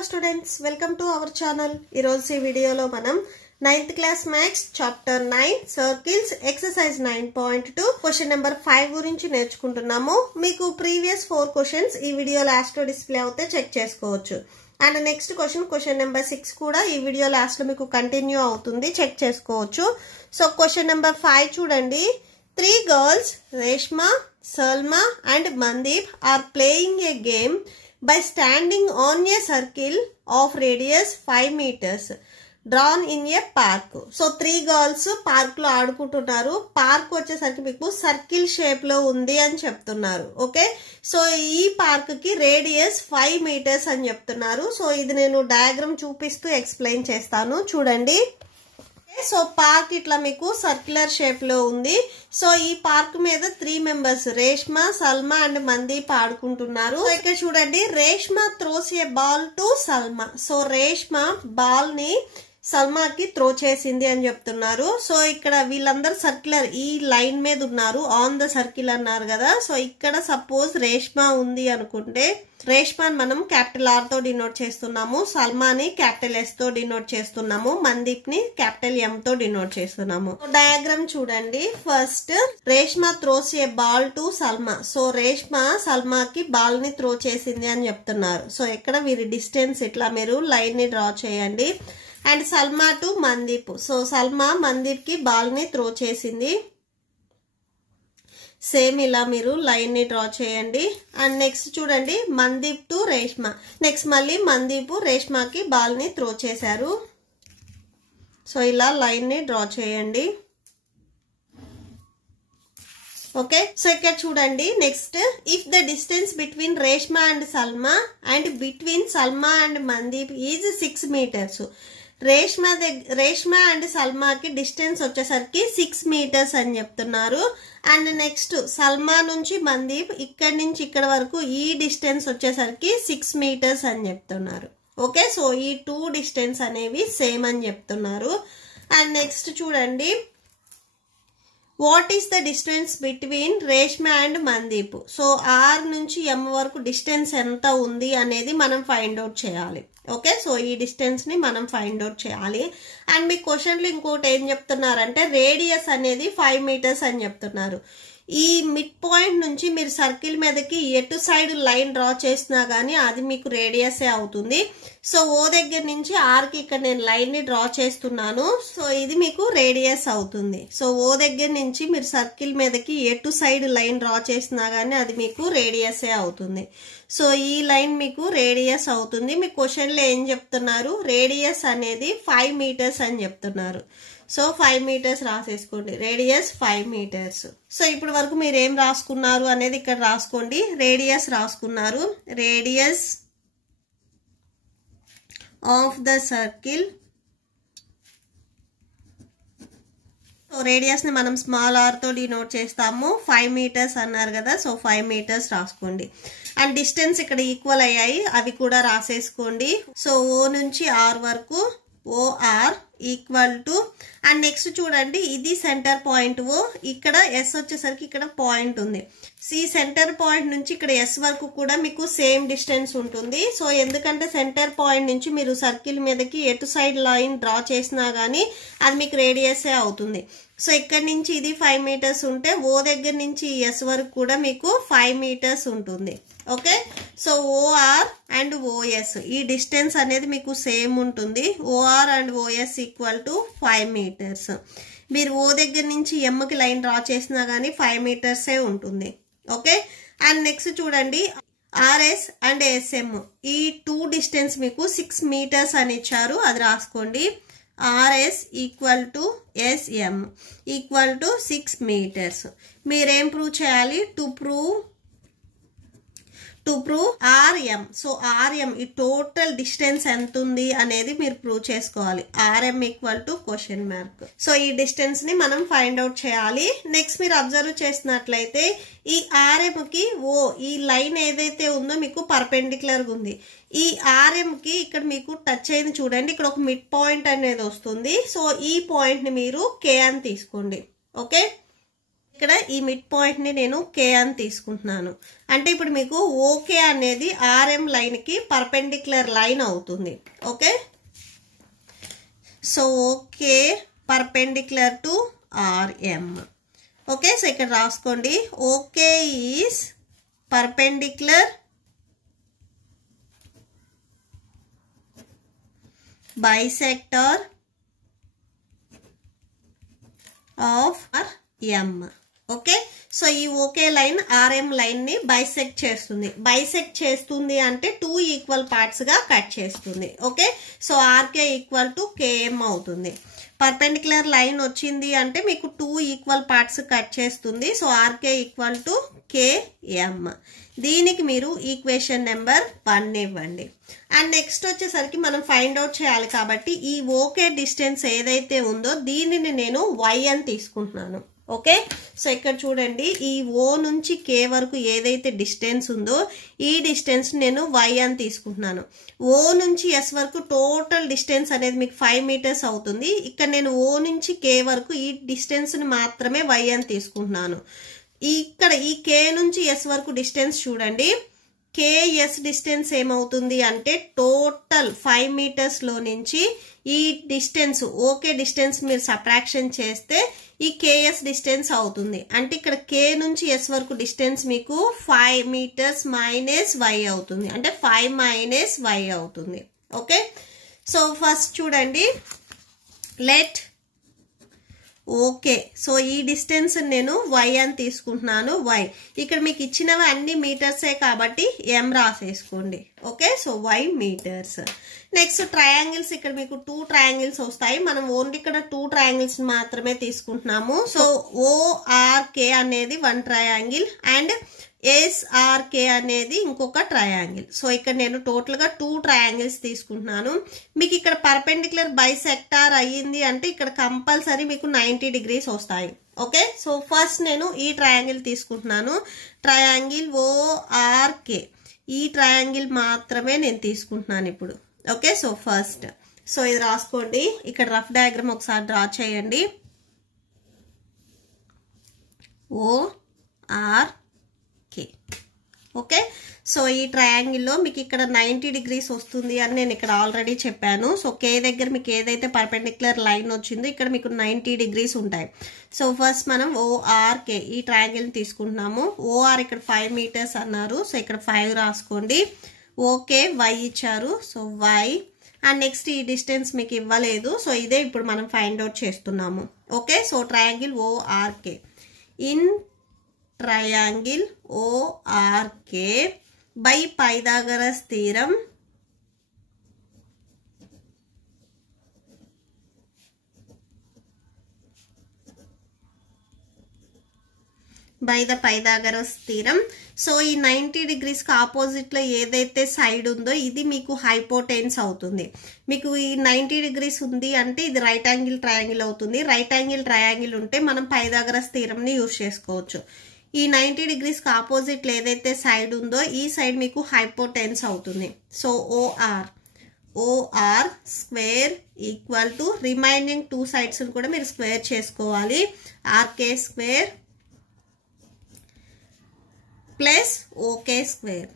Hello students, welcome to our channel. ఈ రోజు ఈ వీడియోలో మనం 9th class maths chapter 9 circles exercise 9.2 question number 5 గురించి నేర్చుకుంటున్నాము. మీకు ప్రీవియస్ 4 క్వశ్చన్స్ ఈ వీడియో లాస్ట్ లో డిస్ప్లే అవుతే చెక్ చేసుకోవచ్చు. అండ్ నెక్స్ట్ క్వశ్చన్ నెంబర్ 6 కూడా ఈ వీడియో లాస్ట్ లో మీకు కంటిన్యూ అవుతుంది, చెక్ చేసుకోవచ్చు. సో క్వశ్చన్ నెంబర్ 5 చూడండి. 3 girls, Reshma, Salma and Mandeep are playing a game by standing on a circle of radius 5 meters drawn in a park. So 3 girls park లో ఆడుకుంటున్నారు. Park వచ్చేసరికి మీకు circle shape లో ఉంది అని చెప్తున్నారు. ఓకే, సో ఈ పార్క్ కి రేడియస్ 5 meters అని చెప్తున్నారు. సో ఇది నేను డయాగ్రామ్ చూపిస్తూ ఎక్స్ప్లెయిన్ చేస్తాను, చూడండి. సో పార్క్ ఇట్లా మీకు సర్క్యులర్ షేప్ లో ఉంది. సో ఈ పార్క్ మీద 3 members రేష్మా, సల్మా అండ్ మందీప్ ఆడుకుంటున్నారు. ఇక్కడ చూడండి, Reshma throws a ball to Salma. So Reshma ball ని సల్మాకి త్రో చేసింది అని చెప్తున్నారు. సో ఇక్కడ వీళ్ళందరూ సర్క్యులర్ ఈ లైన్ మీద ఉన్నారు, ఆన్ ద సర్కిల్ అన్నారు కదా. సో ఇక్కడ సపోజ్ రేష్మా ఉంది అనుకుంటే, రేష్మాని మనం క్యాపిటల్ ఆర్ తో డినోట్ చేస్తున్నాము, సల్మాని క్యాపిటల్ ఎస్ తో డినోట్ చేస్తున్నాము, మందీప్ ని క్యాపిటల్ ఎం తో డినోట్ చేస్తున్నాము. డయాగ్రామ్ చూడండి. First Reshma throws a ball to Salma. So Reshma సల్మాకి బాల్ ని త్రో చేసింది అని చెప్తున్నారు. సో ఇక్కడ వీరి డిస్టెన్స్ ఇట్లా మీరు లైన్ ని డ్రా చేయండి. And Salma to Mandeep. So Salma Mandeep కి బాల్ ని త్రో చేసింది. సేమ్ ఇలా మీరు లైన్ ని డ్రా చేయండి. అండ్ నెక్స్ట్ చూడండి, మందీప్ టు రేష్మా. నెక్స్ట్ మళ్ళీ మందీప్ రేష్మాకి బాల్ ని త్రో చేశారు. సో ఇలా లైన్ ని డ్రా చేయండి. ఓకే, సో ఇక్కడ చూడండి. Next, if the distance between Reshma and Salma and between Salma and Mandeep is 6 meters. Reshma and సల్మాకి డిస్టెన్స్ వచ్చేసరికి 6 meters అని చెప్తున్నారు. అండ్ నెక్స్ట్ సల్మా నుంచి మందీప్ ఇక్కడి నుంచి ఇక్కడ వరకు ఈ డిస్టెన్స్ వచ్చేసరికి 6 meters అని చెప్తున్నారు. ఓకే, సో ఈ 2 డిస్టెన్స్ అనేవి సేమ్ అని చెప్తున్నారు. అండ్ నెక్స్ట్ చూడండి, what is the distance between Reshma and Mandeep. So R నుంచి ఎం వరకు డిస్టెన్స్ ఎంత ఉంది అనేది మనం ఫైండ్ అవుట్ చేయాలి. ఓకే, సో ఈ డిస్టెన్స్ ని మనం ఫైండ్ అవుట్ చేయాలి. అండ్ మీ క్వశ్చన్లో ఇంకోటి ఏం చెప్తున్నారంటే, రేడియస్ అనేది 5 meters అని చెప్తున్నారు. ఈ మిడ్ పాయింట్ నుంచి మీరు సర్కిల్ మీదకి ఎటు సైడ్ లైన్ డ్రా చేసినా గానీ అది మీకు రేడియసే అవుతుంది. సో ఓ దగ్గర నుంచి ఆర్ కి ఇక్కడ నేను లైన్ ని డ్రా చేస్తున్నాను. సో ఇది మీకు రేడియస్ అవుతుంది. సో ఓ దగ్గర నుంచి మీరు సర్కిల్ మీదకి ఎటు సైడ్ లైన్ డ్రా చేసినా గానీ అది మీకు రేడియసే అవుతుంది. సో ఈ లైన్ మీకు రేడియస్ అవుతుంది. మీ క్వశ్చన్ లో ఏం చెప్తున్నారు, రేడియస్ అనేది 5 meters అని చెప్తున్నారు. సో 5 meters రాసేసుకోండి, రేడియస్ 5 meters. సో ఇప్పుడు వరకు మీరు ఏం రాసుకున్నారు అనేది ఇక్కడ రాసుకోండి. రేడియస్ రాసుకున్నారు, radius of the circle. So radius ని మనం స్మాల్ ఆర్ తో డినోట్ చేస్తాము. 5 meters అన్నారు కదా, సో 5 meters రాసుకోండి. అండ్ డిస్టెన్స్ ఇక్కడ ఈక్వల్ అయ్యాయి, అవి కూడా రాసేసుకోండి. సో ఓ నుంచి ఆర్ వరకు O R equal to, and next చూడండి, ఇది సెంటర్ పాయింట్ ఓ, ఇక్కడ ఎస్ వచ్చేసరికి ఇక్కడ పాయింట్ ఉంది. ఈ సెంటర్ పాయింట్ నుంచి ఇక్కడ ఎస్ వరకు కూడా మీకు సేమ్ డిస్టెన్స్ ఉంటుంది. సో ఎందుకంటే సెంటర్ పాయింట్ నుంచి మీరు సర్కిల్ మీదకి ఎటు సైడ్ లైన్ డ్రా చేసినా గానీ అది మీకు రేడియసే అవుతుంది. సో ఇక్కడ నుంచి ఇది 5 meters ఉంటే ఓ దగ్గర నుంచి ఎస్ వరకు కూడా మీకు 5 meters ఉంటుంది. Okay, so O R and O S ఈ డిస్టెన్స్ అనేది మీకు సేమ్ ఉంటుంది. O R and O S equal to 5 meters. మీరు ఓ దగ్గర నుంచి ఎమ్కి లైన్ డ్రా చేసినా కానీ 5 meters ఉంటుంది. ఓకే, అండ్ నెక్స్ట్ చూడండి, ఆర్ఎస్ అండ్ ఎస్ఎం ఈ 2 డిస్టెన్స్ మీకు 6 meters అని ఇచ్చారు, అది రాసుకోండి. RS equal to S M equal to 6 meters. మీరేం ప్రూవ్ చేయాలి, to prove RM. So RM ఈ టోటల్ డిస్టెన్స్ ఎంత ఉంది అనేది మీరు ప్రూవ్ చేసుకోవాలి. RM equal to question mark. So ఈ డిస్టెన్స్ ని మనం ఫైండ్ అవుట్ చేయాలి. నెక్స్ట్ మీరు అబ్జర్వ్ చేసినట్లయితే ఈ ఆర్ఎం కి ఓ ఈ లైన్ ఏదైతే ఉందో మీకు పర్పెండిక్యులర్ గా ఉంది. ఈ ఆర్ఎం కి ఇక్కడ మీకు టచ్ అయింది చూడండి, ఇక్కడ ఒక మిడ్ పాయింట్ అనేది వస్తుంది. సో ఈ పాయింట్ ని మీరు కే అని తీసుకోండి. ఓకే, ఇక్కడ ఈ మిడ్ పాయింట్ ని నేను కే అని తీసుకుంటున్నాను. అంటే ఇప్పుడు మీకు ఓకే అనేది ఆర్ఎం లైన్ కి పర్పెండిక్యులర్ లైన్ అవుతుంది. Okay, so O K perpendicular to R M. Okay, so ఇక్కడ రాసుకోండి. O K is perpendicular bisector of M. Okay, so ఈ ఓకే లైన్ ఆర్ఎం లైన్ ని బైసెక్ట్ చేస్తుంది. బైసెక్ట్ చేస్తుంది అంటే 2 ఈక్వల్ పార్ట్స్ గా కట్ చేస్తుంది. Okay, so R K equal to K M అవుతుంది. పర్పెండిక్యులర్ లైన్ వచ్చింది అంటే మీకు 2 ఈక్వల్ పార్ట్స్ కట్ చేస్తుంది. So R K equal to K M. దీనికి మీరు ఈక్వేషన్ నెంబర్ 1 ఇవ్వండి. అండ్ నెక్స్ట్ వచ్చేసరికి మనం ఫైండ్ అవుట్ చేయాలి కాబట్టి ఈ ఓకే డిస్టెన్స్ ఏదైతే ఉందో దీనిని నేను వై అని తీసుకుంటున్నాను. ఓకే, సో ఇక్కడ చూడండి, ఈ ఓ నుంచి కే వరకు ఏదైతే డిస్టెన్స్ ఉందో ఈ డిస్టెన్స్ నేను వై అని తీసుకుంటున్నాను. ఓ నుంచి ఎస్ వరకు టోటల్ డిస్టెన్స్ అనేది మీకు 5 మీటర్స్ అవుతుంది. ఇక్కడ నేను ఓ నుంచి కే వరకు ఈ డిస్టెన్స్ ని మాత్రమే వై అని తీసుకుంటున్నాను. ఇక్కడ ఈ కే నుంచి ఎస్ వరకు డిస్టెన్స్ చూడండి, కేఎస్ డిస్టెన్స్ ఏమవుతుంది అంటే టోటల్ 5 మీటర్స్ లో నుంచి ఈ డిస్టెన్స్ ఓకే డిస్టెన్స్ మీరు సబ్ట్రాక్షన్ చేస్తే ఈ కేఎస్ డిస్టెన్స్ అవుతుంది. అంటే ఇక్కడ కే నుంచి ఎస్ వరకు డిస్టెన్స్ మీకు 5 మీటర్స్ మైనస్ వై అవుతుంది. అంటే 5 మైనస్ వై అవుతుంది. ఓకే, సో ఫస్ట్ చూడండి, లెట్ ఓకే, సో ఈ డిస్టెన్స్ నేను వై అని తీసుకుంటున్నాను. వై ఇక్కడ మీకు ఇచ్చినవి అన్ని మీటర్సే కాబట్టి ఎం రాసేసుకోండి. Okay, so y metres. Next triangles, ఇక్కడ మీకు 2 ట్రయాంగిల్స్ వస్తాయి. మనం ఓన్లీ ఇక్కడ 2 ట్రయాంగిల్స్ మాత్రమే తీసుకుంటున్నాము. సో ఓఆర్కే అనేది 1 ట్రయాంగిల్ అండ్ ఎస్ఆర్కే అనేది ఇంకొక ట్రయాంగిల్. సో ఇక్కడ నేను టోటల్ గా 2 ట్రయాంగిల్స్ తీసుకుంటున్నాను. మీకు ఇక్కడ పర్పెండిక్యులర్ బైసెక్టార్ అయ్యింది అంటే ఇక్కడ కంపల్సరీ మీకు 90 డిగ్రీస్ వస్తాయి. ఓకే, సో ఫస్ట్ నేను ఈ ట్రయాంగిల్ తీసుకుంటున్నాను, ట్రయాంగిల్ ఓఆర్కే. ఈ ట్రయాంగిల్ మాత్రమే నేను తీసుకుంటున్నాను ఇప్పుడు. ఓకే, సో ఫస్ట్ సో ఇది రాసుకోండి. ఇక్కడ రఫ్ డయాగ్రామ్ ఒకసారి డ్రా చేయండి. O R K. ఓకే, సో ఈ ట్రయాంగిల్లో మీకు ఇక్కడ 90 డిగ్రీస్ వస్తుంది అని నేను ఇక్కడ ఆల్రెడీ చెప్పాను. సో కే దగ్గర మీకు ఏదైతే పర్పెండిక్యులర్ లైన్ వచ్చిందో ఇక్కడ మీకు 90 డిగ్రీస్ ఉంటాయి. సో ఫస్ట్ మనం ఓఆర్కే ఈ ట్రయాంగిల్ తీసుకుంటున్నాము. ఓఆర్ ఇక్కడ 5 మీటర్స్ అన్నారు. సో ఇక్కడ 5 రాసుకోండి. ఓకే వై ఇచ్చారు, సో వై. అండ్ నెక్స్ట్ ఈ డిస్టెన్స్ మీకు ఇవ్వలేదు. సో ఇదే ఇప్పుడు మనం ఫైండ్ అవుట్ చేస్తున్నాము. Okay, so triangle ఓఆర్కే in triangle ఓఆర్కే by Pythagoras theorem by the Pythagoras theorem. So ఈ 90 డిగ్రీస్ కి ఆపోజిట్ లో ఏదైతే సైడ్ ఉందో ఇది మీకు హైపోటెన్స్ అవుతుంది. మీకు ఈ 90 డిగ్రీస్ ఉంది అంటే ఇది రైట్ యాంగిల్ ట్రయాంగిల్ అవుతుంది. రైట్ యాంగిల్ ట్రయాంగిల్ ఉంటే మనం పైథాగరస్ థీరం ని యూజ్ చేసుకోవచ్చు. ఈ 90 డిగ్రీస్ కి ఆపోజిట్ లో ఏదైతే సైడ్ ఉందో ఈ సైడ్ మీకు హైపోటెన్స్ అవుతుంది. So OR square equal to remaining 2 sides కూడా మీరు స్క్వేర్ చేసుకోవాలి. RK square plus OK square.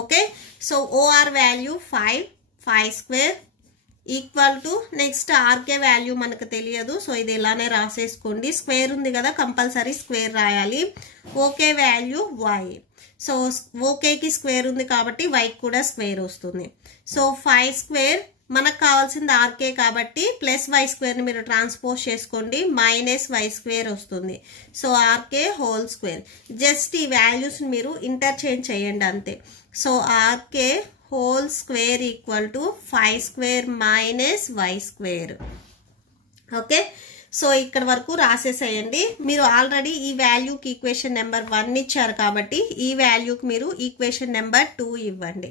Okay, so OR value 5 square equal to next RK value మనకు తెలియదు. సో ఇది ఇలానే రాసేసుకోండి. స్క్వేర్ ఉంది కదా, కంపల్సరీ స్క్వేర్ రాయాలి. OK value y. సో ఓకేకి స్క్వేర్ ఉంది కాబట్టి వైకి కూడా స్క్వేర్ వస్తుంది. సో 5 స్క్వేర్ మనకు కావాల్సింది ఆర్కే కాబట్టి ప్లస్ వై స్క్వేర్ ని మీరు ట్రాన్స్పోజ్ చేసుకోండి, మైనస్ వై స్క్వేర్ వస్తుంది. So R K whole square. Just ఈ వాల్యూస్ మీరు ఇంటర్చేంజ్ చేయండి అంతే. So R K whole square equal to 5 square minus Y square. Okay, so ఇక్కడ వరకు రాసేసేయండి. మీరు ఆల్రెడీ ఈ వాల్యూకి ఈక్వేషన్ నెంబర్ 1 ఇచ్చారు కాబట్టి ఈ వాల్యూకి మీరు ఈక్వేషన్ నెంబర్ 2 ఇవ్వండి.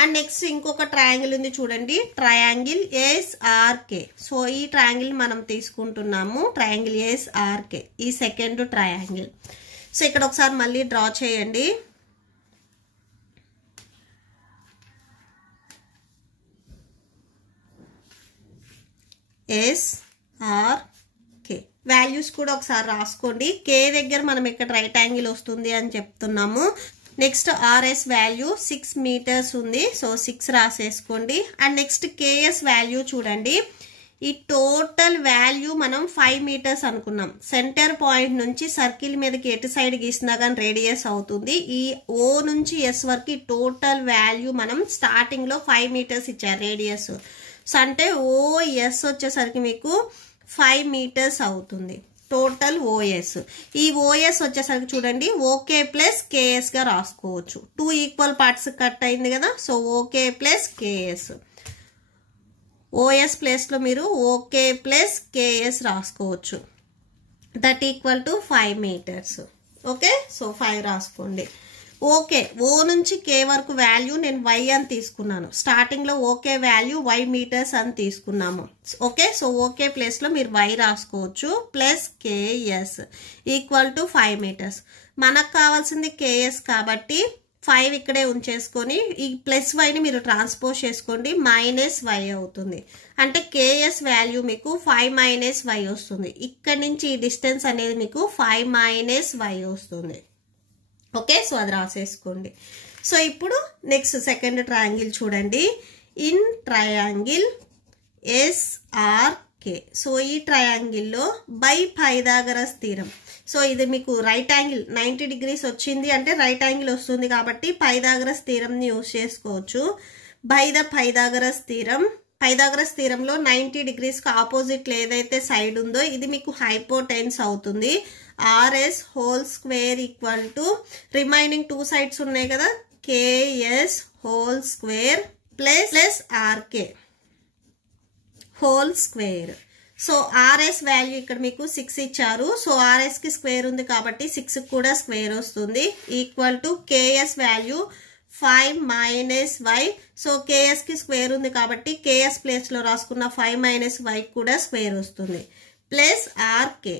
అండ్ నెక్స్ట్ ఇంకొక ట్రయాంగిల్ ఉంది చూడండి, ట్రయాంగిల్ ఎస్ఆర్కే. సో ఈ ట్రయాంగిల్ మనం తీసుకుంటున్నాము, ట్రయాంగిల్ ఎస్ఆర్కే ఈ సెకండ్ ట్రయాంగిల్. సో ఇక్కడ ఒకసారి మళ్ళీ డ్రా చేయండి. ఎస్ఆర్కే. వాల్యూస్ కూడా ఒకసారి రాసుకోండి. కే దగ్గర మనం ఇక్కడ రైట్ యాంగిల్ వస్తుంది అని చెప్తున్నాము. నెక్స్ట్ ఆర్ఎస్ వాల్యూ 6 మీటర్స్ ఉంది. సో 6 రాసేసుకోండి. అండ్ నెక్స్ట్ కేఎస్ వాల్యూ చూడండి. ఈ టోటల్ వాల్యూ మనం 5 మీటర్స్ అనుకున్నాం. సెంటర్ పాయింట్ నుంచి సర్కిల్ మీదకి ఎటు సైడ్ గీసినా కానీ రేడియస్ అవుతుంది. ఈ ఓ నుంచి ఎస్ వరకు టోటల్ వాల్యూ మనం స్టార్టింగ్ లో 5 మీటర్స్ ఇచ్చారు రేడియస్. సో అంటే ఓఎస్ వచ్చేసరికి మీకు 5 మీటర్స్ అవుతుంది టోటల్ ఓఎస్. ఈ ఓఎస్ వచ్చేసరికి చూడండి ఓకే ప్లస్ కేఎస్ గా రాసుకోవచ్చు. 2 ఈక్వల్ పార్ట్స్ కట్ అయింది కదా. So O K plus K S, O S place లో మీరు ఓకే ప్లస్ కేఎస్ రాసుకోవచ్చు. That equal to 5 metres. Okay, so 5 రాసుకోండి. ఓకే, ఓ నుంచి కే వరకు వాల్యూ నేను వై అని తీసుకున్నాను. స్టార్టింగ్ లో ఓకే వాల్యూ వై మీటర్స్ అని తీసుకున్నాము. ఓకే, సో ఓకే ప్లేస్ లో మీరు వై రాసుకోవచ్చు. Plus K S equal to 5 metres. మనకు కావాల్సింది కేఎస్ కాబట్టి 5 ఇక్కడే ఉంచేసుకొని ఈ ప్లస్ వైని మీరు ట్రాన్స్పోజ్ చేసుకోండి. మైనస్ వై అవుతుంది. అంటే కేఎస్ వాల్యూ మీకు 5 మైనస్ వై వస్తుంది. ఇక్కడ నుంచి ఈ డిస్టెన్స్ అనేది మీకు 5 మైనస్ వై వస్తుంది. ఓకే, సో అది రాసేసుకోండి. సో ఇప్పుడు నెక్స్ట్ సెకండ్ ట్రయాంగిల్ చూడండి. In triangle SRK. సో ఈ ట్రయాంగిల్లో బై పైథాగరస్ థీరం. సో ఇది మీకు రైట్ యాంగిల్ 90 డిగ్రీస్ వచ్చింది అంటే రైట్ యాంగిల్ వస్తుంది కాబట్టి పైథాగరస్ థీరంని యూజ్ చేసుకోవచ్చు. By the Pythagoras theorem. Pythagoras థీరంలో 90 డిగ్రీస్కి ఆపోజిట్ ఏదైతే సైడ్ ఉందో ఇది మీకు హైపోటెన్స్ అవుతుంది. RS whole square equal to remaining 2 sides ఉన్నాయి కదా, KS whole square plus RK whole square. So RS value ఇక్కడ మీకు 6 ఇచ్చారు. సో ఆర్ఎస్ కి స్క్వేర్ ఉంది కాబట్టి 6 కూడా స్క్వేర్ వస్తుంది. Equal to KS value 5 minus y. So KS కి స్క్వేర్ ఉంది కాబట్టి కేఎస్ ప్లేస్ లో రాసుకున్న 5 మైనస్ వై కూడా స్క్వేర్ వస్తుంది. Plus RK.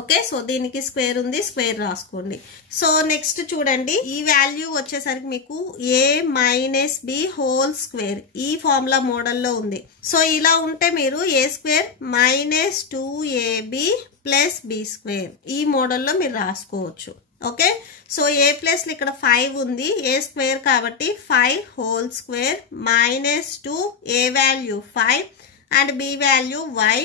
ఓకే, సో దీనికి స్క్వేర్ ఉంది, స్క్వేర్ రాసుకోండి. సో నెక్స్ట్ చూడండి, ఈ వాల్యూ వచ్చేసరికి మీకు a minus b whole square ఈ ఫార్ములా మోడల్లో ఉంది. సో ఇలా ఉంటే మీరు a square minus 2ab plus b square ఈ మోడల్లో మీరు రాసుకోవచ్చు. ఓకే, సో ఏ ప్లేస్ లో ఇక్కడ 5 ఉంది, ఏ స్క్వేర్ కాబట్టి 5 whole square minus 2 A value 5 and B value y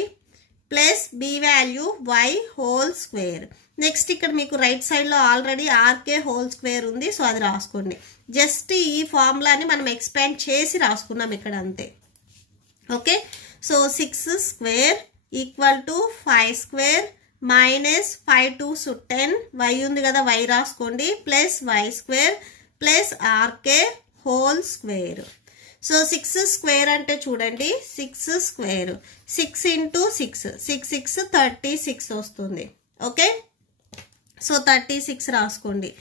plus B value y whole square. Next ఇక్కడ మీకు రైట్ సైడ్ లో ఆల్రెడీ ఆర్కే హోల్ స్క్వేర్ ఉంది. సో అది రాసుకోండి. జస్ట్ ఈ ఫార్ములాని మనం ఎక్స్పాండ్ చేసి రాసుకున్నాం ఇక్కడ అంతే. Okay, so 6 square equal to 5 square minus 5 2 10 Y ఉంది కదా, వై రాసుకోండి. Plus Y square plus RK whole square. So 6 square అంటే చూడండి 6 స్క్వేర్ 6 ఇంటూ 6 6 36 వస్తుంది. ఓకే, సో 36 రాసుకోండి.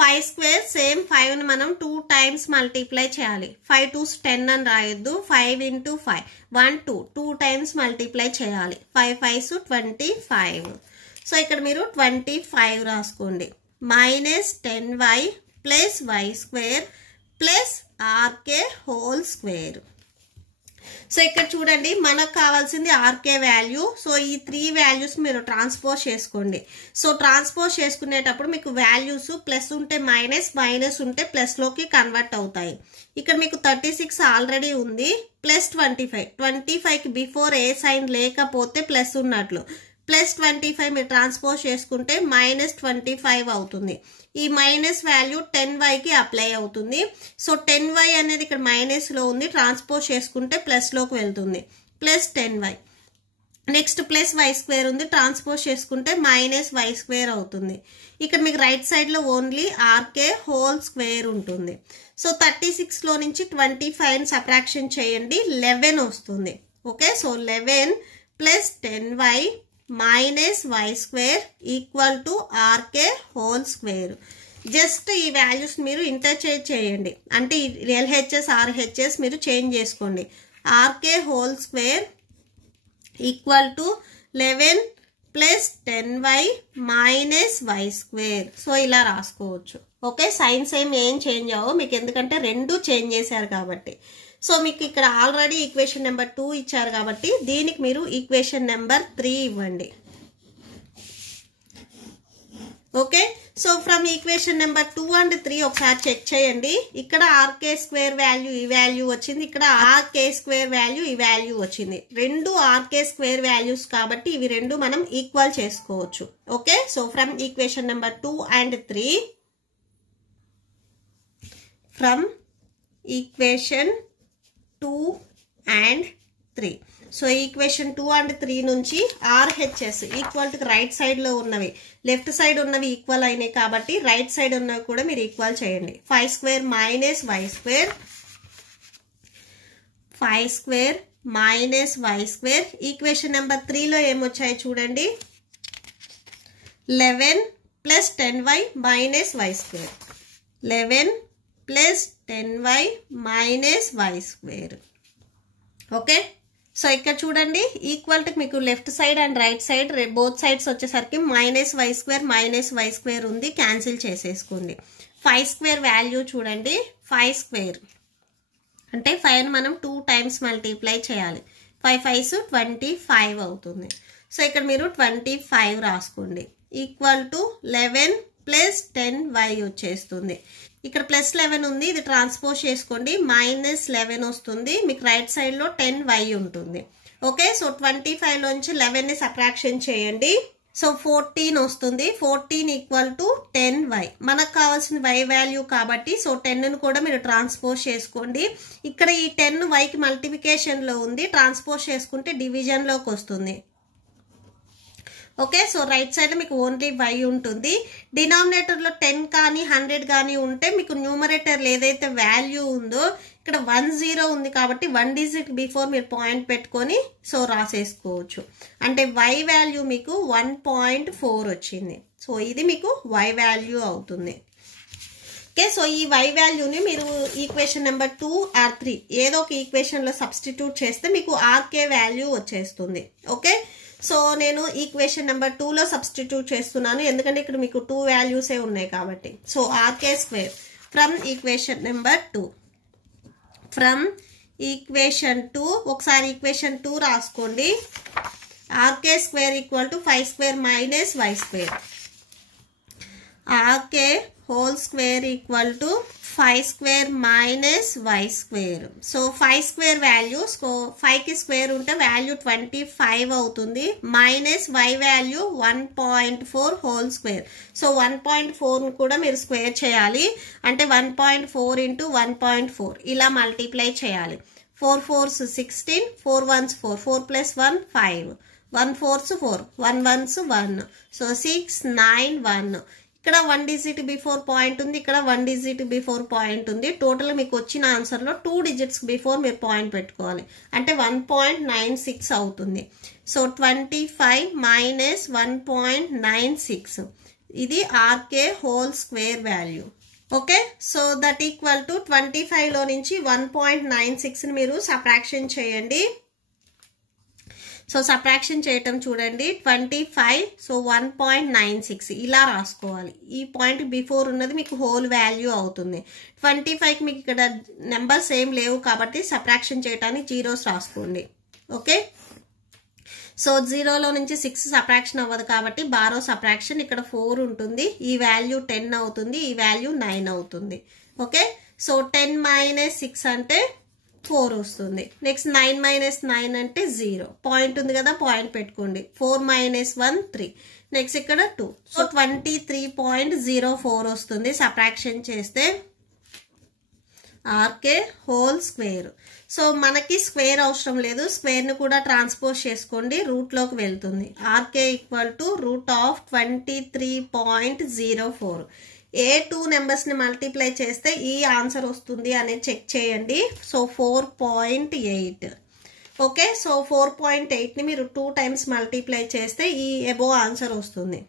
5 స్క్వేర్ సేమ్ 5ని మనం 2 టైమ్స్ మల్టిప్లై చేయాలి. 5 2 10 అని రాయొద్దు. 5 ఇంటూ 5 1 2 టైమ్స్ మల్టిప్లై చేయాలి. 5 5 25. సో ఇక్కడ మీరు 25 రాసుకోండి. Minus 10y plus Y square plus RK whole square. So ఇక్కడ చూడండి మనకు కావాల్సింది ఆర్కే వాల్యూ. సో ఈ 3 వాల్యూస్ మీరు ట్రాన్స్పోజ్ చేసుకోండి. సో ట్రాన్స్పోజ్ చేసుకునేటప్పుడు మీకు వాల్యూస్ ప్లస్ ఉంటే మైనస్, మైనస్ ఉంటే ప్లస్ లోకి కన్వర్ట్ అవుతాయి. ఇక్కడ మీకు 36 ఆల్రెడీ ఉంది. ప్లస్ 25కి బిఫోర్ ఏ సైన్ లేకపోతే ప్లస్ ఉన్నట్లు. ప్లస్ 25 మీరు ట్రాన్స్పోజ్ చేసుకుంటే మైనస్ 25 అవుతుంది. ఈ మైనస్ వాల్యూ 10yకి అప్లై అవుతుంది. సో 10y అనేది ఇక్కడ మైనస్ లో ఉంది, ట్రాన్స్పోజ్ చేసుకుంటే ప్లస్ లోకి వెళ్తుంది. Plus 10y. Next plus Y square ఉంది, ట్రాన్స్పోజ్ చేసుకుంటే మైనస్ వై స్క్వేర్ అవుతుంది. ఇక్కడ మీకు రైట్ సైడ్ లో ఓన్లీ ఆర్కే హోల్ స్క్వేర్ ఉంటుంది. సో 36 లో నుంచి 25 సబ్ట్రాక్షన్ చేయండి, 11 వస్తుంది. Okay, so 11 plus 10y minus Y square equal to R K whole square. Just ఈ వాల్యూస్ మీరు ఇంటర్చేంజ్ చేయండి. అంటే ఎల్హెచ్ఎస్ ఆర్హెచ్ఎస్ మీరు చేంజ్ చేసుకోండి. R K whole square equal to 11 plus 10y minus Y square. So ఇలా రాసుకోవచ్చు. ఓకే, సైన్స్ ఏం change అవ్వవు మీకు, ఎందుకంటే రెండు చేంజ్ చేశారు కాబట్టి. సో మీకు ఇక్కడ ఆల్రెడీ ఈక్వేషన్ నెంబర్ 2 ఇచ్చారు కాబట్టి దీనికి మీరు ఈక్వేషన్ నెంబర్ 3 ఇవ్వండి. Okay, so from equation number 2 and 3 ఒకసారి చెక్ చేయండి. ఇక్కడ ఆర్కే స్క్వేర్ వాల్యూ ఈ వాల్యూ వచ్చింది, ఇక్కడ ఆర్కే స్క్వేర్ వాల్యూ ఈ వాల్యూ వచ్చింది. రెండు ఆర్కే స్క్వేర్ వాల్యూస్ కాబట్టి ఇవి రెండు మనం ఈక్వల్ చేసుకోవచ్చు. Okay, so from equation number 2 and 3, from equation 2 and 3. So equation 2 and 3 నుంచి RHS equal to right side లో ఉన్నవి లెఫ్ట్ సైడ్ ఉన్నవి ఈక్వల్ అయినాయి కాబట్టి రైట్ సైడ్ ఉన్నవి కూడా మీరు ఈక్వల్ చేయండి. 5 square minus y square, 5 square minus y square. Equation number 3 లో ఏమొచ్చాయి చూడండి, 11 plus 10y minus y square, 11 plus 10y minus y square. Okay, so ఇక్కడ చూడండి ఈక్వల్ టు మీకు left side and right side both sides వచ్చేసరికి minus Y square ఉంది, cancel చేసేసుకోండి. 5 square value చూడండి, 5 square అంటే 5 మనం 2 times మల్టిప్లై చేయాలి. 5 5s 25 అవుతుంది. సో ఇక్కడ మీరు 25 రాసుకోండి. ఈక్వల్ టు 11 plus 10y వచ్చేస్తుంది. ఇక్కడ ప్లస్ 11 ఉంది, ఇది ట్రాన్స్పోజ్ చేసుకోండి, -11 వస్తుంది. మీకు రైట్ సైడ్ లో 10y ఉంటుంది. ఓకే, సో 25 లోంచి 11 ని సబ్ట్రాక్షన్ చేయండి. సో 14 వస్తుంది. 14 ఈక్వల్ టు 10y. మనకు కావాల్సిన y వాల్యూ కాబట్టి సో 10 ను కూడా మీరు ట్రాన్స్పోజ్ చేసుకోండి. ఇక్కడ ఈ 10 y కి మల్టిప్లికేషన్ లో ఉంది, ట్రాన్స్పోజ్ చేసుకుంటే డివిజన్ లోకి వస్తుంది. ఓకే, సో రైట్ సైడ్ మీకు ఓన్లీ y ఉంటుంది. డినామినేటర్ లో 10 కానీ 100 కానీ ఉంటే మీకు న్యూమరేటర్ ఏదైతే వాల్యూ ఉందో ఇక్కడ 10 ఉంది కాబట్టి 1 digit బిఫోర్ మీరు పాయింట్ పెట్టుకొని సో రాసేసుకోవచ్చు. అంటే y వాల్యూ మీకు 1.4 వచ్చింది. సో ఇది మీకు y వాల్యూ అవుతుంది. ఓకే, సో ఈ y వాల్యూని మీరు ఈక్వేషన్ నెంబర్ 2 or 3 ఏదో ఒక ఈక్వేషన్ లో సబ్స్టిట్యూట్ చేస్తే మీకు ఆర్కే వాల్యూ వచ్చేస్తుంది. ఓకే, సో నేను ఈక్వేషన్ నెంబర్ 2 లో సబ్స్టిట్యూట్ చేస్తున్నాను, ఎందుకంటే ఇక్కడ మీకు 2 వాల్యూసే ఉన్నాయి కాబట్టి. So R K square from equation number 2, from equation 2 ఒకసారి ఈక్వేషన్ 2 రాసుకోండి. R K square equal to 5 square minus y square, R K whole square equal to 5 square minus y square. So 5 square value 5 కి స్క్వేర్ ఉంటే వాల్యూ 25 అవుతుంది, minus y value 1.4 whole square. So 1.4 కూడా మీరు square చేయాలి, అంటే 1.4 into 1.4 ఇలా multiply చేయాలి. 4 4s 16, 4 1s 4, 4 plus 1 5, 1 4s 4, 1 1s 1, so 6 9 1. ఇక్కడ 1 digit బిఫోర్ పాయింట్ ఉంది, ఇక్కడ 1 digit బిఫోర్ పాయింట్ ఉంది. టోటల్ మీకు వచ్చిన ఆన్సర్ లో 2 digits బిఫోర్ మీరు పాయింట్ పెట్టుకోవాలి, అంటే 1.96 అవుతుంది. సో 25 minus 1.96 ఇది R K whole square value. Okay, so that equal to 25 లో నుంచి 1.96 ని మీరు సబ్ట్రాక్షన్ చేయండి. సో సబ్ట్రాక్షన్ చేయటం చూడండి, 25 సో 1.96 ఇలా రాసుకోవాలి. ఈ పాయింట్ బిఫోర్ ఉన్నది మీకు హోల్ వాల్యూ అవుతుంది. 25కి మీకు ఇక్కడ నెంబర్స్ ఏం లేవు కాబట్టి సబ్ట్రాక్షన్ చేయడానికి జీరోస్ రాసుకోండి. ఓకే, సో 0లో నుంచి 6 సబ్ట్రాక్షన్ అవ్వదు కాబట్టి బారో సబ్ట్రాక్షన్, ఇక్కడ 4 ఉంటుంది, ఈ వాల్యూ 10 అవుతుంది, ఈ వాల్యూ 9 అవుతుంది. ఓకే, సో 10 - 6 అంటే 4 వస్తుంది. నెక్స్ట్ 9 - 9 అంటే 0, పాయింట్ ఉంది కదా పాయింట్ పెట్టుకోండి. 4 - 1 3, నెక్స్ట్ ఇక్కడ 2, సో 23.04 వస్తుంది సబ్ట్రాక్షన్ చేస్తే ఆర్కే హోల్ స్క్వేర్. సో మనకి స్క్వేర్ అవసరం లేదు, స్క్వేర్ ని కూడా ట్రాన్స్పోజ్ చేసుకోండి, రూట్ లోకి వెళ్తుంది. R K equal to √23.04. ఏ 2 నెంబర్స్ ని మల్టిప్లై చేస్తే ఈ ఆన్సర్ వస్తుంది అనేది చెక్ చేయండి. సో 4.8. ఓకే, సో 4.8 ని మీరు 2 times మల్టిప్లై చేస్తే ఈ ఎబో ఆన్సర్ వస్తుంది.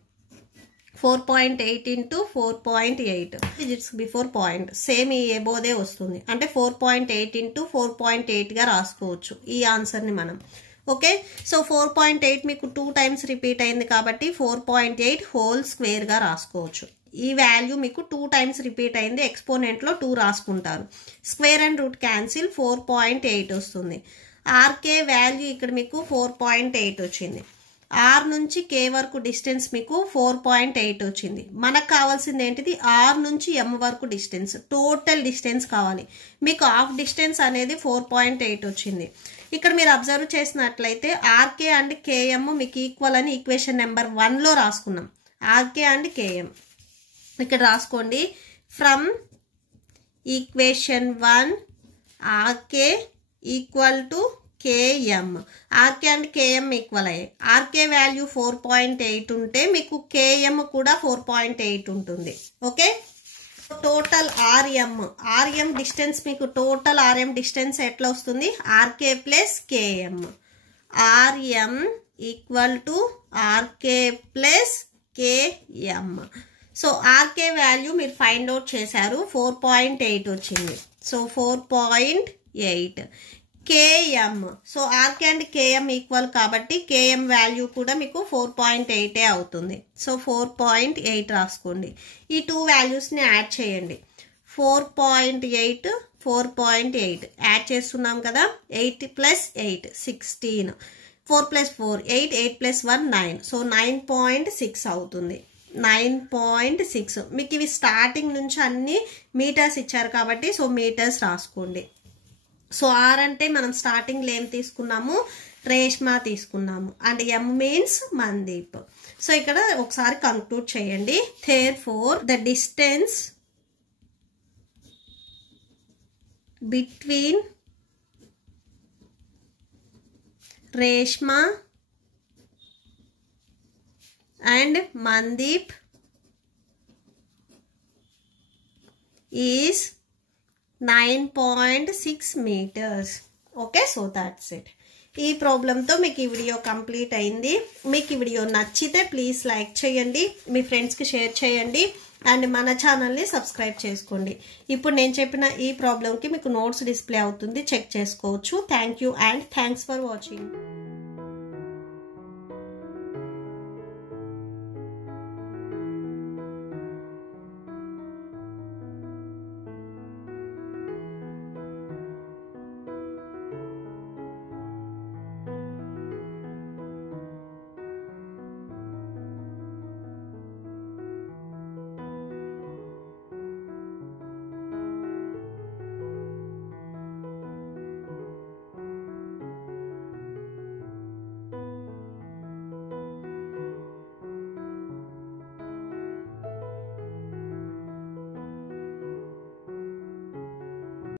4.8 into 4.8 digits before point same ఈ ఎబోదే వస్తుంది, అంటే 4.8 into 4.8 గా రాసుకోవచ్చు ఈ ఆన్సర్ ని మనం. ఓకే, సో 4.8 మీకు 2 times రిపీట్ అయింది కాబట్టి 4.8 హోల్ స్క్వేర్ గా రాసుకోవచ్చు. ఈ వాల్యూ మీకు 2 టైమ్స్ రిపీట్ అయింది, ఎక్స్పోనెంట్లో 2 రాసుకుంటారు. స్క్వేర్ అండ్ రూట్ క్యాన్సిల్ 4.8 వస్తుంది. ఆర్కే వాల్యూ ఇక్కడ మీకు 4.8 వచ్చింది. ఆర్ నుంచి కే వరకు డిస్టెన్స్ మీకు 4.8 వచ్చింది. మనకు కావాల్సింది ఏంటిది, ఆర్ నుంచి ఎం వరకు డిస్టెన్స్, టోటల్ డిస్టెన్స్ కావాలి. మీకు హాఫ్ డిస్టెన్స్ అనేది 4.8 వచ్చింది. ఇక్కడ మీరు అబ్జర్వ్ చేసినట్లయితే ఆర్కే అండ్ కేఎం మీకు ఈక్వల్ అని ఈక్వేషన్ నెంబర్ 1లో రాసుకున్నాం. ఆర్కే అండ్ కేఎం ఇక్కడ రాసుకోండి. From equation 1 R K equal to K M. R K and K M equal అయ్యాయి. ఆర్కే వాల్యూ 4.8 ఉంటే మీకు కేఎం కూడా 4.8 ఉంటుంది. ఓకే, టోటల్ ఆర్ఎం డిస్టెన్స్ మీకు టోటల్ ఆర్ఎం డిస్టెన్స్ ఎట్లా వస్తుంది, R K plus K M. R M equal to R K plus K M. So R K value మీరు find out చేశారు, 4.8 వచ్చింది. So 4.8. KM, so R K and K M equal కాబట్టి కేఎం వాల్యూ కూడా మీకు 4.8 అవుతుంది. సో 4.8 రాసుకోండి. ఈ 2 వాల్యూస్ని యాడ్ చేయండి. 4.8 4.8 యాడ్ చేస్తున్నాం కదా. 8 + 8 16. 4 + 4 8 8 + 1 9. సో 9.6 అవుతుంది. 9.6. మీకు ఇవి స్టార్టింగ్ నుంచి అన్ని మీటర్స్ ఇచ్చారు కాబట్టి సో మీటర్స్ రాసుకోండి. సో ఆర్ అంటే మనం స్టార్టింగ్లో ఏం తీసుకున్నాము, రేష్మా తీసుకున్నాము. And M means Mandeep. So ఇక్కడ ఒకసారి కంక్లూడ్ చేయండి. Therefore the distance between Reshma and Mandeep is 9.6 meters. Okay, so that's it. ఈ ప్రాబ్లంతో మీకు ఈ వీడియో కంప్లీట్ అయింది. మీకు ఈ వీడియో నచ్చితే ప్లీజ్ లైక్ చేయండి, మీ ఫ్రెండ్స్కి షేర్ చేయండి అండ్ మన ఛానల్ని సబ్స్క్రైబ్ చేసుకోండి. ఇప్పుడు నేను చెప్పిన ఈ ప్రాబ్లంకి మీకు నోట్స్ డిస్ప్లే అవుతుంది, చెక్ చేసుకోవచ్చు. Thank you and thanks for watching.